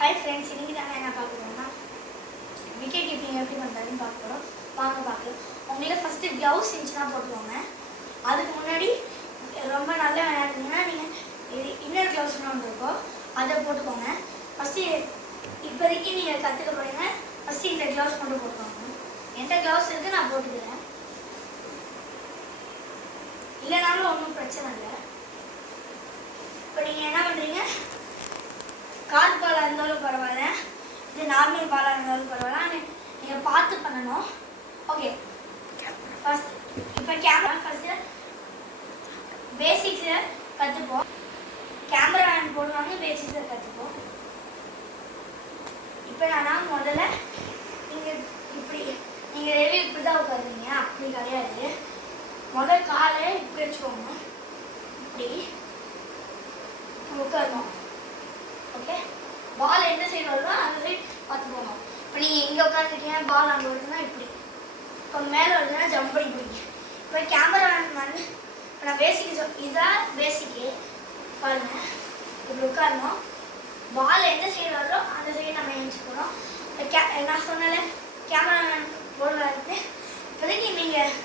Hi friends, இன்னைக்கு நாம என்ன பார்க்க போறோம்னா விக்கெட் கீப்பிங் எப்படி பண்றதுன்னு பார்க்க போறோம். வாங்க பார்க்கலாம். உங்களுக்கு ஃபர்ஸ்ட் gloves இருந்துச்சுனா போட்டுவாங்க. அதுக்கு முன்னாடி ரொம்ப நல்லா விளையாடுறீங்கன்னா நீங்க இன்னர் gloves ஒன்று இருக்கும். அதை போட்டுக்கோங்க. ஃபர்ஸ்ட் இப்போதைக்கு நீங்க கத்துக்க போறீங்க. ஃபர்ஸ்ட் இந்த gloves மட்டும் போட்டுக்கோங்க. எந்த gloves இருக்கு நான் போட்டுக்கிறேன். இல்லைனாலும் ஒன்றும் பிரச்சனை இல்லை. இப்போ நீங்க என்ன பண்றீங்க? கார்ட் பாலாக இருந்தாலும் பரவாயில்ல, இது நார்மல் பாலாக இருந்தாலும் பரவாயில்ல, நீங்கள் பார்த்து பண்ணணும். ஓகே, ஃபர்ஸ்ட் இப்போ கேமரா ஃபர்ஸ்ட்டு பேசிக்ஸை கற்றுப்போம். கேமரா மேன் போடுவாங்க, பேசிக்ஸை கற்றுப்போம். இப்போ நான் முதல்ல நீங்கள் ரெடி இப்படி தான் உட்காருவீங்க, அப்படி கிடையாது. முதல் காலை இப்படி வச்சுக்கோங்க, இப்படி உட்காரணும். ஓகே, பால் எந்த சைடு வருதோ அந்த சைடு பார்த்து போகணும். இப்போ நீங்கள் எங்கே உட்காந்துருக்கீங்க, பால் அங்கே வருதுன்னா இப்படி, இப்போ மேலே வருதுன்னா ஜம்ப் பண்ணி போய்ங்க. இப்போ கேமரா வந்து இப்போ நான் பேசிக் இதுதான் பேசிக்கு பாருங்கள். இப்படி உட்காரணும், பால் எந்த சைடு வருதோ அந்த சைடு நம்ம எழுச்சிக்கணும். நான் சொன்னால கேமரா போடுறாரு. இப்போதைக்கு நீங்கள்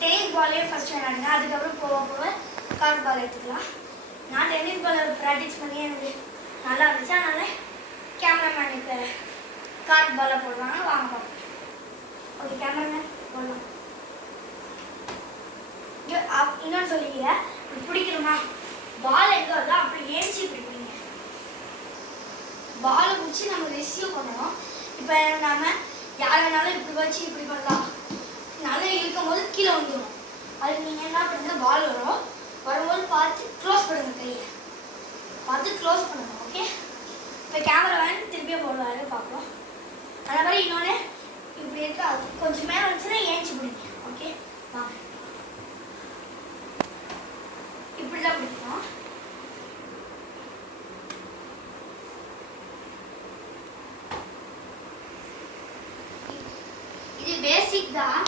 டென்னிஸ் பாலே ஃபஸ்ட் விளையாடுங்க, அதுக்கப்புறம் போக போக கார்ட் பால் எடுத்துக்கலாம். நான் டென்னிஸ் பால் ப்ராக்டிஸ் பண்ணி எனக்கு நல்லா இருந்துச்சு, அதனால கேமராமேன் இப்போ கார்ட் பாலை போடுவாங்க. வாங்க பார்ப்போம். ஓகே, கேமராமேன் போடலாம். இன்னொன்று சொல்லிக்கிறேன், இப்படி பிடிக்கணுமா, பால் எங்கே வருதோ அப்படி ஏஞ்சி இப்படி பிடிங்க. பாலை பிடிச்சி நம்ம ரிசீவ் பண்ணணும். இப்போ நம்ம யார் வேணாலும் இப்படி வச்சு இப்படி பண்ணலாம். நல்லா இருக்கும் போது கீழே வந்துடும். அதுக்கு நீங்கள் என்ன பண்ணுங்க, பால் வரும்போது பார்த்து க்ளோஸ் பண்ணுங்க, கையை பார்த்து க்ளோஸ் பண்ணணும். ஓகே, இப்போ கேமரா வேன் திருப்பியும் போடுவாரு பார்ப்போம். அதே மாதிரி இன்னொன்று இப்படி இருக்கா, கொஞ்சம் மேலே வந்துச்சுன்னா ஏஞ்சி பிடிங்க. ஓகே, வாங்க, இப்படி தான் பிடிக்கணும். இது பேசிக் தான்.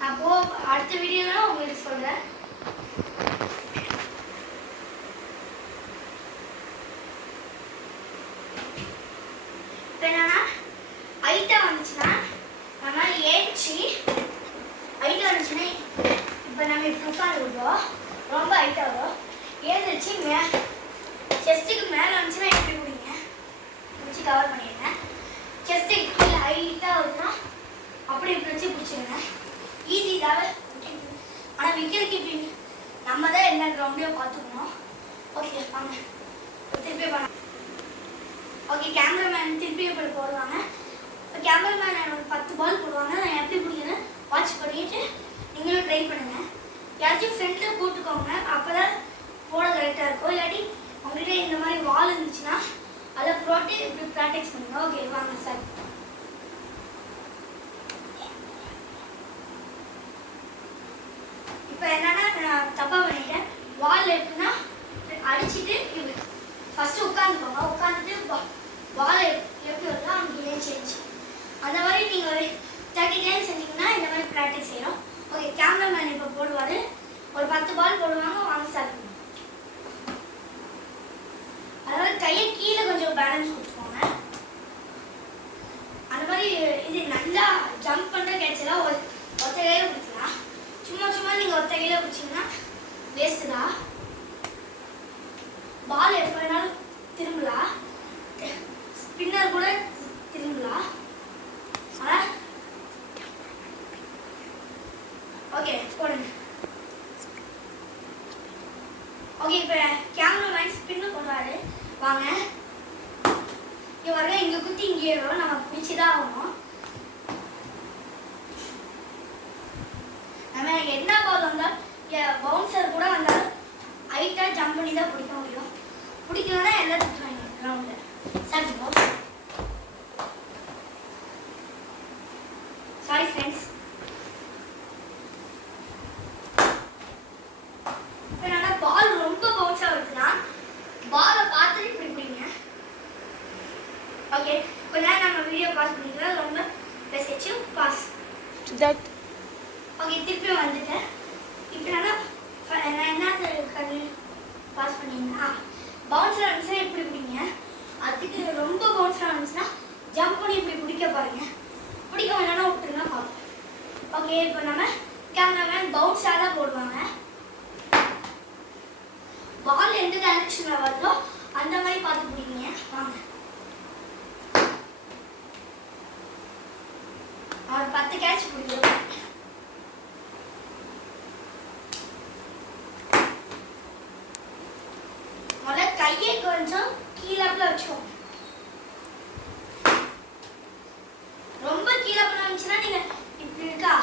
நான் அடுத்த வீடியோவில் உங்களுக்கு சொல்கிறேன். என்னன்னா ஹைட்டா வந்துச்சுன்னா நம்ம ஏஞ்சி ஹைட்டா வந்துச்சுன்னா இப்போ நம்ம இப்படி உட்காந்துருக்கோம், ரொம்ப ஹைட்டாக வரும். ஏந்திரிச்சு செஸ்ட்டுக்கு மேலே வந்துச்சுன்னா எப்படி பிடிங்க, பிடிச்சி கவர் பண்ணிடுங்க. செஸ்ட்டுக்கு கீழே ஹைட்டாக வருதுன்னா அப்படி இப்படி வச்சு பிடிச்சிடுங்க. ஈஸி தான். ஆனால் விக்கெட் கீப்பிங் நம்ம தான் எல்லா கிரவுண்டையும் பார்த்துக்கணும். ஓகே, வாங்க திருப்பி பண்ண. ஓகே, கேமராமேன் திருப்பி இப்படி போடுவாங்க. இப்போ கேமராமேன் எனக்கு 10 பால் போடுவாங்க. நான் எப்படி பிடிக்கிறேன்னு வாட்ச் பண்ணிவிட்டு நீங்களும் ட்ரை பண்ணுங்கள். யாராச்சும் ஃப்ரெண்டில் கூப்பிட்டுக்கோங்க, அப்போ தான் போட கரெக்டாக இருக்கும். இல்லாட்டி உங்கள்கிட்ட இந்த மாதிரி வால் இருந்துச்சுன்னா அதை போட்டு இப்படி ப்ராக்டிஸ் பண்ணுங்க. ஓகே, வாங்க சார். இப்போ என்னன்னா நான் தப்பாக பண்ணிட்டேன். வால் எப்படின்னா அடிச்சுட்டு இப்படி ஃபஸ்ட்டு உட்காந்துக்கோங்க. உட்காந்துட்டு பால் எப்படி வருதோ அங்கே ஏஞ்சி அந்த மாதிரி நீங்கள் ஒரு 30 டைம் செஞ்சீங்கன்னா இந்த மாதிரி ப்ராக்டிஸ் செய்யணும். ஓகே, கேமராமேன் இப்போ போடுவார். ஒரு 10 பால் போடுவாங்க. வாங்க சார். அதனால் கையை கீழே கொஞ்சம் பேலன்ஸ் கொடுத்துக்கோங்க. அந்த மாதிரி இது நல்லா ஜம்ப் பண்ணுற கேட்செல்லாம் ஒத்த கையில் பிடிக்கலாம். சும்மா நீங்கள் ஒத்த கையில் பிடிச்சிங்கன்னா வேஸ்ட்டு தான். பால் எப்போ வேணாலும் திரும்பலாம், ஸ்பின்னர் கூட திரும்பலாம். ஆனால் ஓகே போடுங்க. ஓகே, இப்போ கேமராமேன் ஸ்பின்னு போடுறாரு. வாங்க, இங்கே வர இங்கே குத்தி இங்கே ஏறும், நம்ம பிடிச்சி தான் ஆகணும். நம்ம என்ன பால் வந்தால் பவுன்சர் கூட வந்தாலும் ஹைட்டாக ஜம்ப் பண்ணி தான் பிடிக்க முடியும். பிடிக்கணும்னா எல்லாம் திட்டுவாங்க கிரவுண்டில். சாப்பிடுவோம். Sorry friends. இப்போ என்னன்னா பால் ரொம்ப பவுன்ஸாக இருக்குன்னா பாலை பார்த்துட்டு இப்படி பிடிங்க. ஓகே, கொஞ்ச நேரம் நம்ம வீடியோ பாஸ் பண்ணிக்கலாம். ரொம்ப பேசிச்சு பாஸ். ஓகே, திருப்பி வந்துட்டேன். இப்போ நான் என்ன பாஸ் பண்ணிங்கன்னா பவுன்ஸர் இருந்துச்சுன்னா எப்படி பிடிங்க. அதுக்கு ரொம்ப பவுன்ஸர் ஓகே, இப்போ நம்ம கேமராமேன் பவுன்ஸாக தான் போடுவாங்க. பால் எந்த டைரக்ஷனில் வருதோ அந்த மாதிரி பார்த்து பிடிங்க. வாங்க, அவர் 10 கேட்ச் பிடிக்கிறோம். முதல்ல கையை கொஞ்சம் கீழாப்புல வச்சுக்கோங்க. ரொம்ப கீழே பண்ண வந்துச்சுன்னா நீங்க இப்படி இருக்கா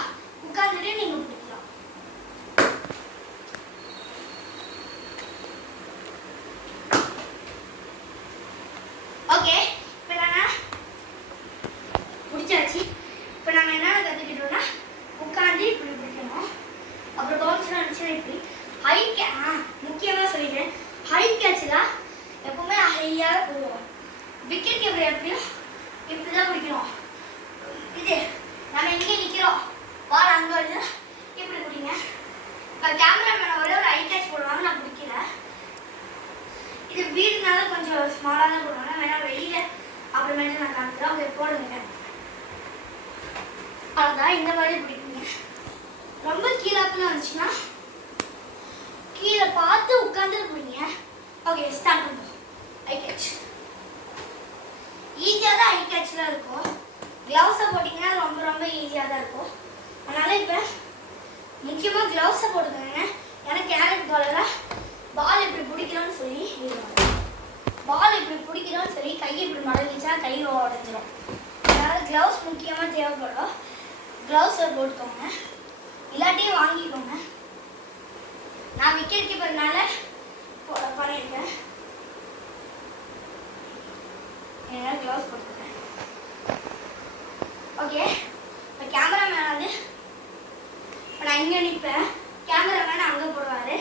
உட்கார்ந்துட்டு நீங்க பிடிக்கலாம். ஓகே, இப்போ நான் பிடிச்சாச்சு. இப்போ நம்ம என்ன கற்றுக்கிட்டோம்னா உட்காந்து இப்படி பிடிக்கணும். அப்புறம் பவுன்ஸ் வந்துச்சுன்னா இப்படி ஹை முக்கியமாக சொல்லிடுறேன், ஹை கேட்சில் எப்பவுமே ஹையாக போடுவோம். விக்கெட் கீப்பர் எப்படியும் இப்படி தான் பிடிக்கணும். இது நம்ம இங்கே நிற்கிறோம், பால் அங்கே வருது, இப்படி பிடிங்க. இப்போ கேமராமேன் ஒரே ஒரு ஹை கேட்ச் போடுவாங்க, நான் பிடிக்கல. இது வீடுனால கொஞ்சம் ஸ்மாலாக தான் போடுவாங்க, வேணா வெளியில் அப்புறமேட்டு நான் காமிக்கிறேன். அவங்க போடுங்க. அதான் இந்த மாதிரி பிடிக்குங்க. ரொம்ப கீழாப்புல வந்துச்சுன்னா கீழே பார்த்து உட்காந்து பிடிங்க. ஓகே, ஸ்டார்ட் பண்ணுவோம். ஐ கேட்ச் ஈஸியாக தான் ஐ கேட்ச்லாம் இருக்கும். க்ளவுஸை போட்டிங்கன்னா ரொம்ப ரொம்ப ஈஸியாக தான் இருக்கும். அதனால் இப்போ முக்கியமாக க்ளவுஸை போட்டுக்கோங்க. ஏன்னா கேரட் பாலில் பால் இப்படி பிடிக்கிறோன்னு சொல்லி பால் இப்படி பிடிக்கிறோன்னு சொல்லி கையை இப்படி மடங்கிச்சா கை உடஞ்சிரும். அதனால் க்ளவுஸ் முக்கியமாக தேவைப்படும். க்ளவுஸை போட்டுக்கோங்க, இல்லாட்டியும் வாங்கிக்கோங்க. நான் விக்கெட் கீப்பர்னால பண்ணியிருக்கேன். என்ன க்ளவுஸ் போட்டுருக்கேன். ஓகே, இப்போ கேமராமேன் வந்து இப்போ நான் இங்கே நிற்பேன், கேமராமேன் அங்கே போடுவார்.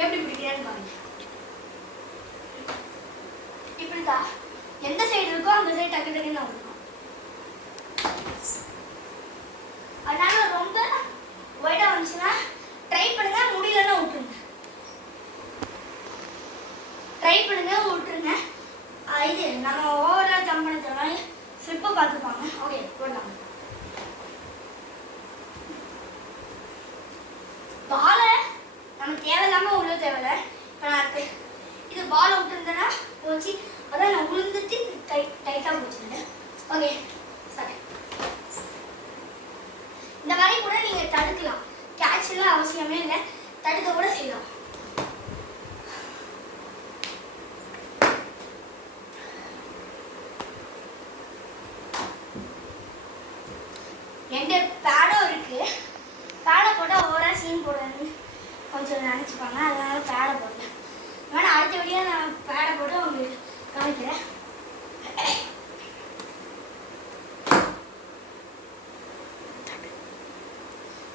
எப்படி பிடிக்கிறேன்னு பாருங்க. இப்படிதான் எந்த சைடு இருக்கோ அந்த சைடு டக்கு டக்குன்னு தான் விடணும். அதனால ரொம்ப ஒயிட்டாக வந்துச்சுன்னா ட்ரை பண்ணுங்க, முடியலன்னா விட்டுருங்க. ட்ரை பண்ணுங்க, விட்டுருங்க. இது நம்ம ஓவராக ஜம்ப் பண்ண தரலாம், ஸ்லிப்பை பார்த்துப்பாங்க. ஓகே, போடலாம். பாலை நம்ம தேவையில்லாமல் உள்ள தேவையில்லை. இப்போ நான் இது பாலை விட்டுருந்தேன்னா போச்சு, அதான் நான் உளுந்துட்டு டைட்டாக போச்சுருந்தேன். ஓகே, சரி. இந்த மாதிரி கூட நீங்கள் தடுக்கலாம், கேட்ச்லாம் அவசியமே இல்லை, தடுக்க கூட செய்யலாம். ரெண்டு பேடும் இருக்கு. பேடை போட்டால் ஓவரா சீன் போடணும்னு கொஞ்சம் நினச்சிப்பாங்க, அதனால பேடை போடல. ஆனால் அடுத்த வீடியோ நான் பேடை போட்டு உங்களுக்கு காமிக்கிறேன்.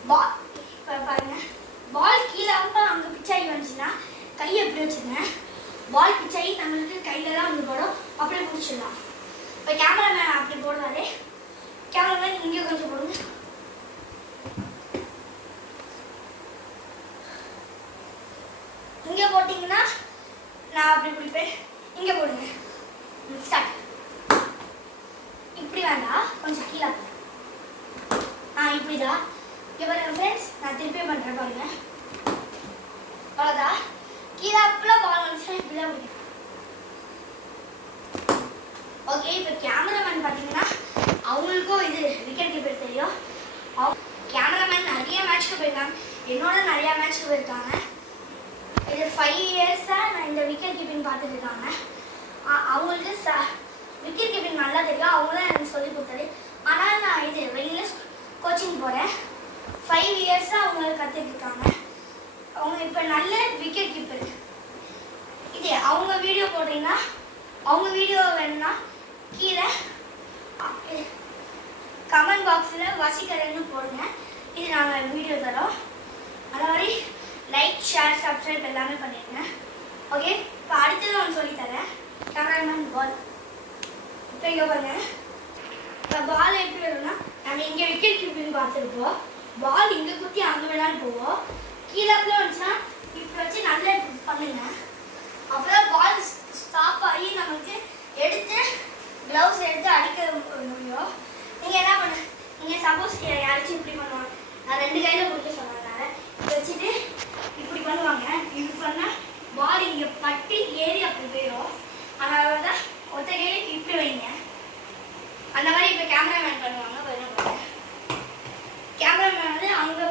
பால் இப்போ பாருங்க, பால் கீழே அங்கே பிச்சாகி வந்துச்சுன்னா கையை எப்படி வச்சுருங்க. பால் பிச்சாகி நம்மளுக்கு கையில் தான் வந்து போடும், அப்படியே பிடிச்சிடலாம். இப்போ கேமராமேன் அப்படி போடுவார், கேமராமேன் இங்கே கொஞ்சம் போடுங்க. இங்கே போட்டிங்கன்னா நான் அப்படி பிடிப்பேன், இங்கே போடுங்க. ஸ்டார்ட். இப்படி வேண்டாம், கொஞ்சம் கீழே இப்படிதான். இங்கே பாருங்க ஃப்ரெண்ட்ஸ், நான் திருப்பி பண்ணுறேன் பாருங்க. அவ்வளோதான். கீழே அப்பெல்லாம் பால் வந்துச்சுன்னா இப்படி தான் பிடிக்கும். ஓகே, இப்போ கேமராமேன் பார்த்தீங்கன்னா அவங்களுக்கும் இது விக்கெட் கீப்பர் தெரியும். கேமராமேன் நிறைய மேட்ச்க்கு போயிருக்காங்க, என்னோட நிறையா மேட்ச்க்கு போயிருக்காங்க. இது 5 இயர்ஸாக நான் இந்த விக்கெட் கீப்பிங் பார்த்துட்டு இருக்காங்க. அவங்களுக்கு விக்கெட் கீப்பிங் நல்லா தெரியும், அவங்க தான் எனக்கு சொல்லி கொடுத்தாரு. ஆனால் நான் இது வெளியில் கோச்சிங் போகிறேன். 5 இயர்ஸாக அவங்க கற்றுட்டு இருக்காங்க. அவங்க இப்போ நல்ல விக்கெட் கீப்பர். இது அவங்க வீடியோ போடுறீங்கன்னா அவங்க வீடியோ வேணும்னா கீழே கமெண்ட் பாக்ஸில் வசிக்கிறேன்னு போடுங்க, இது நாங்கள் வீடியோ தரோம். அதே மாதிரி லைக், ஷேர், சப்ஸ்கிரைப் எல்லாமே பண்ணிடுங்க. ஓகே, இப்போ அடுத்தது ஒன்று சொல்லித்தரேன். கேமராமேன் பால் இப்போ இங்கே பாருங்க. இப்போ பால் எப்படி வரும்னா நம்ம இங்கே விக்கெட் கீப்பிங் பார்த்துருப்போம். பால் இங்கே குத்தி அங்கே வேணாலும் போவோம். கீழே வந்துச்சுன்னா இப்படி வச்சு நல்லா பண்ணுங்க. அப்புறம் பால் ஸ்டாப் ஆகி நமக்கு எடுத்து க்ளவுஸ் எடுத்து அடிக்க முடியும். நீங்கள் என்ன பண்ண, நீங்கள் சப்போஸ் யாராச்சும் இப்படி பண்ணுவாங்க, நான் 2 கையில பிடிக்க சொன்னதுனால இதை வச்சுட்டு இப்படி பண்ணுவாங்க. இப்படி பண்ணால் பால் இங்கே பட்டு ஏறி அப்படி போயிடும். அதனால தான் ஒத்த கையில இப்படி வைங்க. அந்த மாதிரி இப்போ கேமராமேன் பண்ணுவாங்க. கேமராமேன் வந்து அங்கே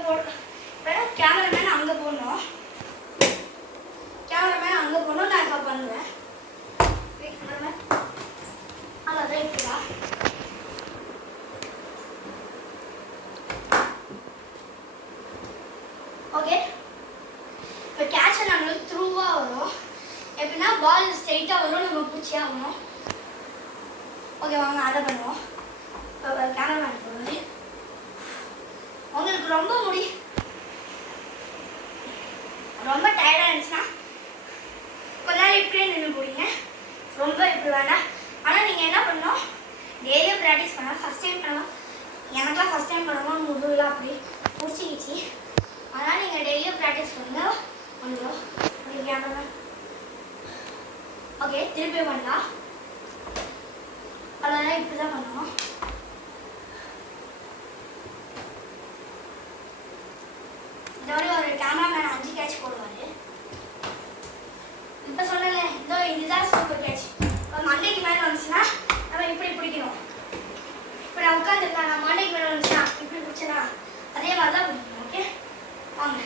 கேமராமேன் அங்கே போடணும். கேமராமேன் அங்கே போடணும். நான் இப்போ பண்ணுவேன். அதான் இப்படியா. ஓகே, இப்போ கேட்சை நம்மளுக்கு த்ரூவாக வரும். எப்படின்னா பால் ஸ்ட்ரைட்டாக வரும், நம்ம பூச்சி ஆகணும். ஓகே வாங்க அதை பண்ணுவோம். இப்போ கேமராமேன் போடுறது உங்களுக்கு ரொம்ப டயர்டாக இருந்துச்சுன்னா கொஞ்ச நேரம் இப்படியே நின்று போடுங்க. ரொம்ப இப்படி வேண்டாம். ஆனால் நீங்கள் என்ன பண்ணணும், டெய்லியும் ப்ராக்டிஸ் பண்ணலாம். ஃபஸ்ட் டைம் பண்ணலாம். எனக்குலாம் ஃபஸ்ட் டைம் பண்ணும்போது முதுகுலாம் அப்படி பிடிச்சிக்கிச்சு. அதனால் நீங்கள் டெய்லியும் ப்ராக்டிஸ் பண்ணுங்கள். வந்துடும். Okay cameraman. ஓகே திருப்பி பண்ணலாம். அதனால் இப்படி தான் பண்ணுவோம். இந்த மாதிரி ஒரு கேமராமேன் 5 கேட்ச் போடுவார். இப்போ சொன்னல இதோ இதுதான் சூப்பர் கேட்ச். மண்டைக்கு மேலே வந்துச்சுன்னா நம்ம இப்படி பிடிக்கணும். இப்போ நான் உட்காந்துருக்கேன், நான் மண்டைக்கு மேலே வந்துச்சுன்னா இப்படி பிடிச்சேன்னா அதே மாதிரி தான் பிடிக்கணும். ஓகே வாங்க.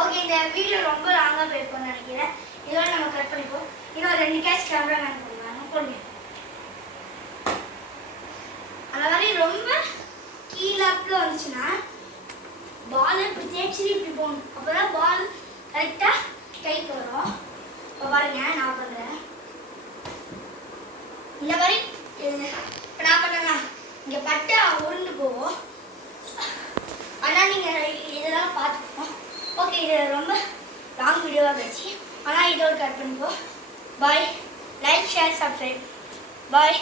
ஓகே இந்த வீடியோ ரொம்ப லாங்காக போயிருக்கோம்னு நினைக்கிறேன். இதோட நம்ம கட் பண்ணிப்போம். இன்னும் 2 கேட்ச் கேமராமேன் போடுவாங்க. போடுங்க. அந்த மாதிரி ரொம்ப கீழாப்பில் வந்துச்சுன்னா பால் இப்படி தேய்ச்சிட்டு இப்படி போகணும். அப்போ தான் பால் கரெக்டாக கைக்கு வரும். இப்போ பாருங்க நான் பண்ணுறேன். இந்த மாதிரி இப்போ நான் பண்ணேன்னா இங்கே பட்டு உருண்டு போகும். ஆனால் நீங்கள் இதெல்லாம் பார்த்துக்கணும். ஓகே இது ரொம்ப லாங் வீடியோவாக போயிடுச்சு. ஆனால் இதோட கட் பண்ணிப்போம். பாய். Like share subscribe. பாய்.